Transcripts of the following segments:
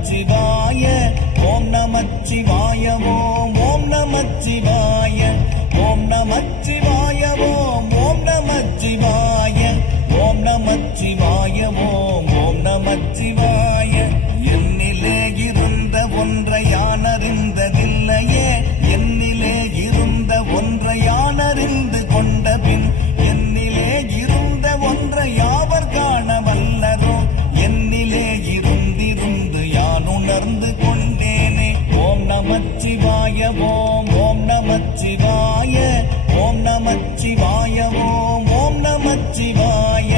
நமச்சிவாய ஓம் நமச்சிவாய ஓம் நமச்சிவாய ஓம் நமச்சிவாய ஓம் நமச்சிவாய ஓம் நமச்சிவாய ஓம் நமச்சிவாய என்னிலே இருந்த ஒன்றை யானறிந்ததில்லையே என்னிலே இருந்த ஒன்றை யானறிந்து கொண்ட பின் என்னிலே இருந்த ஒன்றை யாவர் காண வல்லரோ என்னிலே இருந்திருந்து யான் உணர்ந்து கொண்டேனே ஓம் நமச்சிவாய ஓம் நமச்சிவாய ஓம் நமச்சிவாய ஓம் நமச்சிவாய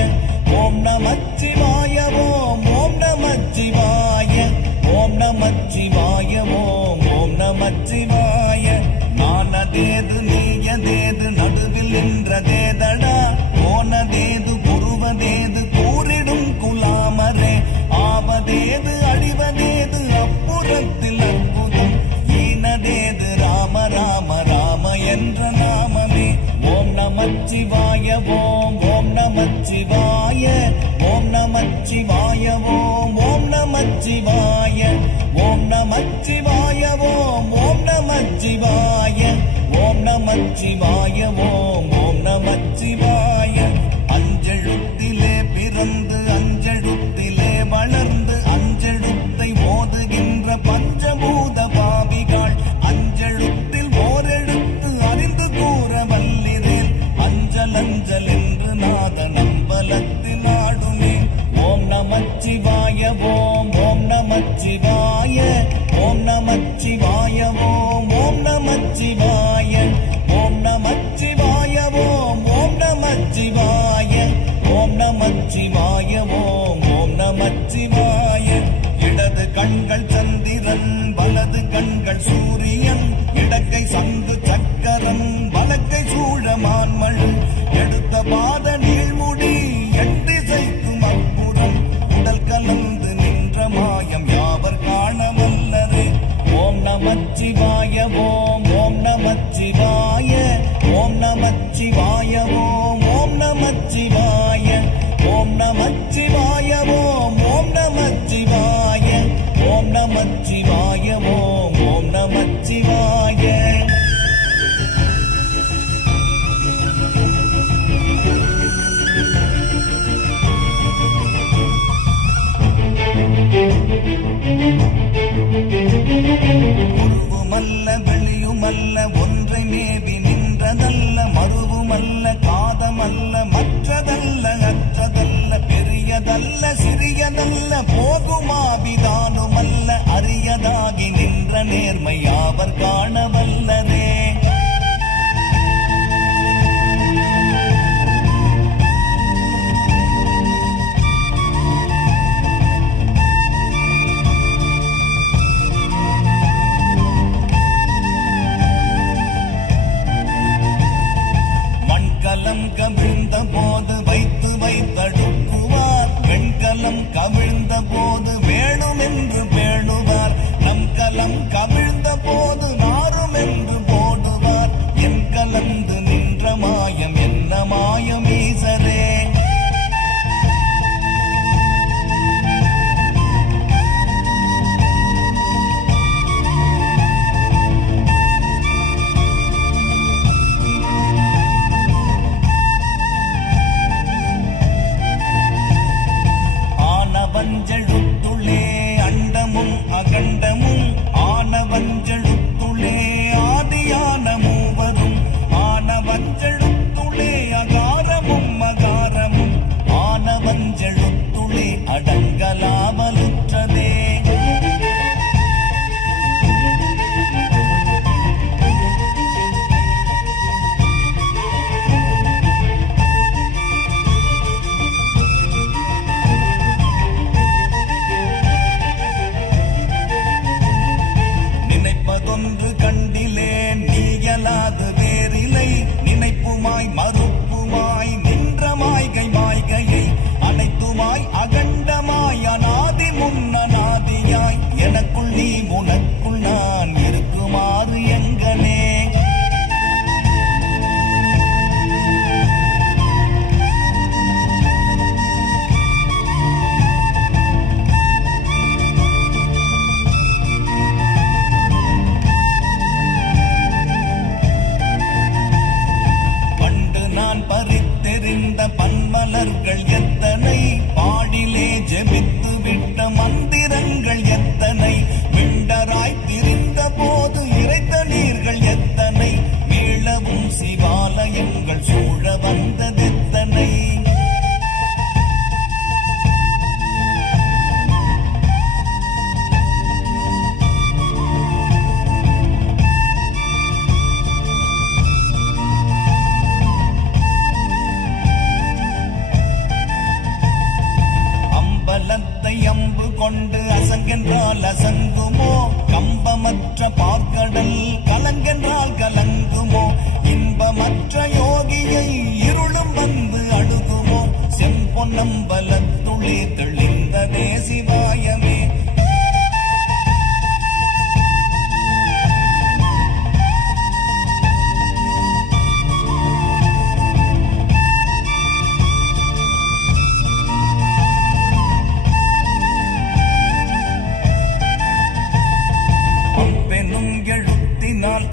ஓம் நமச்சிவாய ஓம் நமச்சிவாய ஓம் நமச்சிவாய ஓம் நமச்சிவாய நானதேது நீயதேது நடுவில் நின்றதேதடா போனதேது புருவதேது கூறிடும் குலாமரே ஆவதேது அழிவதேது அப்புறத்தில் அற்புதம் ஈனதேது ராம ராம ராம என்ற நாமமே ஓம் நமச்சிவாய ஓம் நமச்சிவாய ஓம் நமச்சிவாய ஓம் நமச்சிவாய ஓம் நமச்சிவாய ஓம் நமச்சிவாய ஓம் நமச்சிவாய ஓம் நமச்சிவாய அஞ்செழுத்திலே பிறந்து அஞ்செழுத்திலே வளர்ந்து அஞ்செழுத்தை ஓதுகின்ற பஞ்சபூத பாவிகள் அஞ்செழுத்தில் ஓரெழுத்து அறிந்து கூற வல்லிரேல் அஞ்சல் அஞ்சல் என்று நாத நம்பலத்தில் ஆடுமே ஓம் நமச்சிவாய ஓம் நமச்சிவாய ஓம் நமச்சிவாய ஓம் நமச்சிவாய ஓம் நமச்சிவாய ஓம் நமச்சிவாய ஓம் நமச்சிவாய ஓம் நமச்சிவாய இடது கண்கள் சந்திரன் வலது கண்கள் சூரியன் இடக்கை சங்கு சக்கரம் வலக்கை சூழமான்மழும் எடுத்த பாத நீள்முடி எட்டிசைக்கும் அற்புதம் உடல் கலந்து நின்ற மாயம் யாவர் காண வல்லரே ஓம் நமச்சிவாய ஓம் நமச்சிவாய ஓம் நமச்சிவாய ஓம் நமச்சிவாய ஓம் நமச்சிவாய ஓம் நமச்சிவாய ஓம் நமச்சிவாய ஓம் நமச்சிவாய என்றால் அசங்குமோ கம்பமற்ற பார்க்கடல் கலங்கென்றால் கலங்குமோ இன்பமற்ற யோகியை இருளும் வந்து அணுகுமோ செம்பொன்னம்பலத்துளே தெளிந்ததே சிவாயமே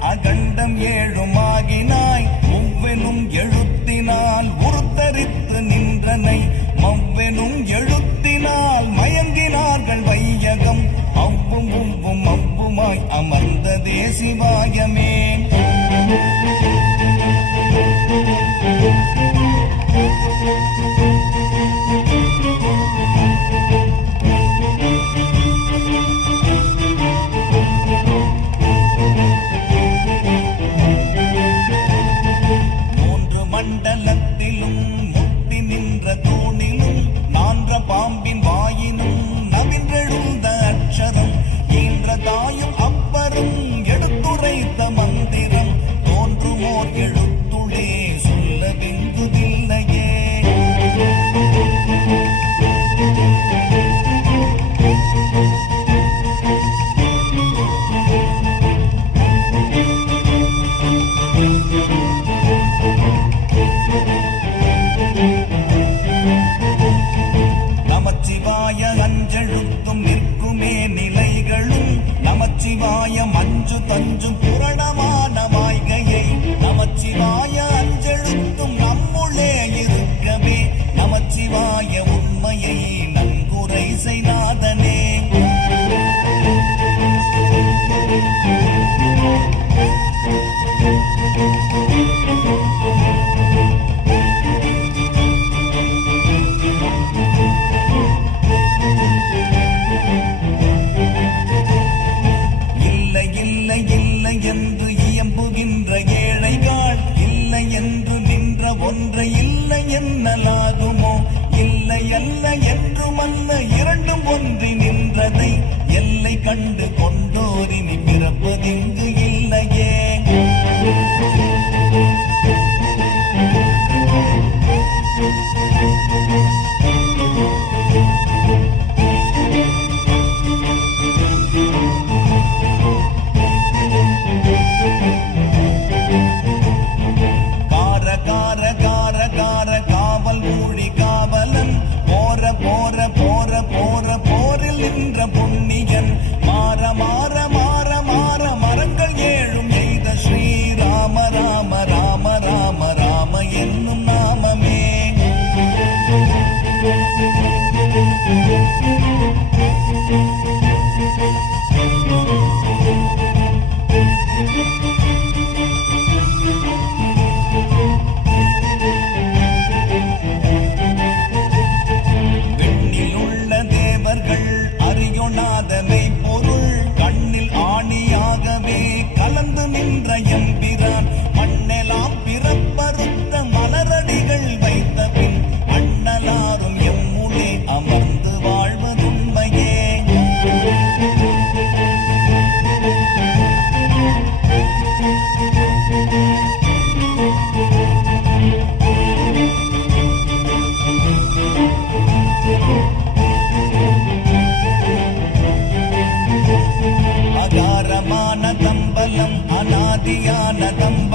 அகண்டம் ஏழுமாகினாய் ஒவ்வெனும் எழுத்தினால் உருத்தரித்து நின்றனை மவ்வெனும் எழுத்தினால் மயங்கினார்கள் வையகம் அவ்வும் உவ்வும் அவ்வுமாய் அமர்ந்ததே சிவாயமே மண்டலத்திலும் முத்தி நின்ற தூணிலும் நான்ற பாம்பின் வாயினும் நவின்றெழுந்த அக்ஷரம் ஈன்ற தாயும் அப்பரும் எடுத்துரைத்த மந்திரம் தோன்றுமோர் எழுத்துளே சொல்ல வெங்குதில்லையே நமச்சிவாய அஞ்செழுத்தும் நிற்குமே நிலைகளும் நமச்சிவாய மஞ்சு தஞ்சும் புரணமான வாய்கையை நமச்சிவாய அஞ்செழுத்தும் நம்முள்ளே இருக்கவே நமச்சிவாய உண்மையை நன்குரை செய்நாதனே என்று இயம்புகின்ற ஏழைகள் இல்லை என்று நின்ற ஒன்றை இல்லை என்னலாகுமோ இல்லை அல்ல என்றுமல்ல இரண்டும் ஒன்றி நின்றதை எல்லை கண்டு கொண்டோரினி பிறப்பதிங்கு இல்லையே காவல் ஊழி காவலன் போற போற போற போற போரில் நின்ற புண்ணியன் மாற மாற மாற மாற மரங்கள் ஏழும் எய்த ஸ்ரீராம ராம ராம ராம ராம என்னும் நாமமே அறியொணாதனை பொருள் கண்ணில் ஆணியாகவே கலந்து நின்ற எம்பிரான் மண்ணெலாம் பிறப்பறுத்த மலரடிகள் வைத்த பின் அண்ணலாரும் எம்முளே அமர்ந்து வாழ்வதுண்மையே அகாரமான தம்பலம் அநாதியான தம்பலம்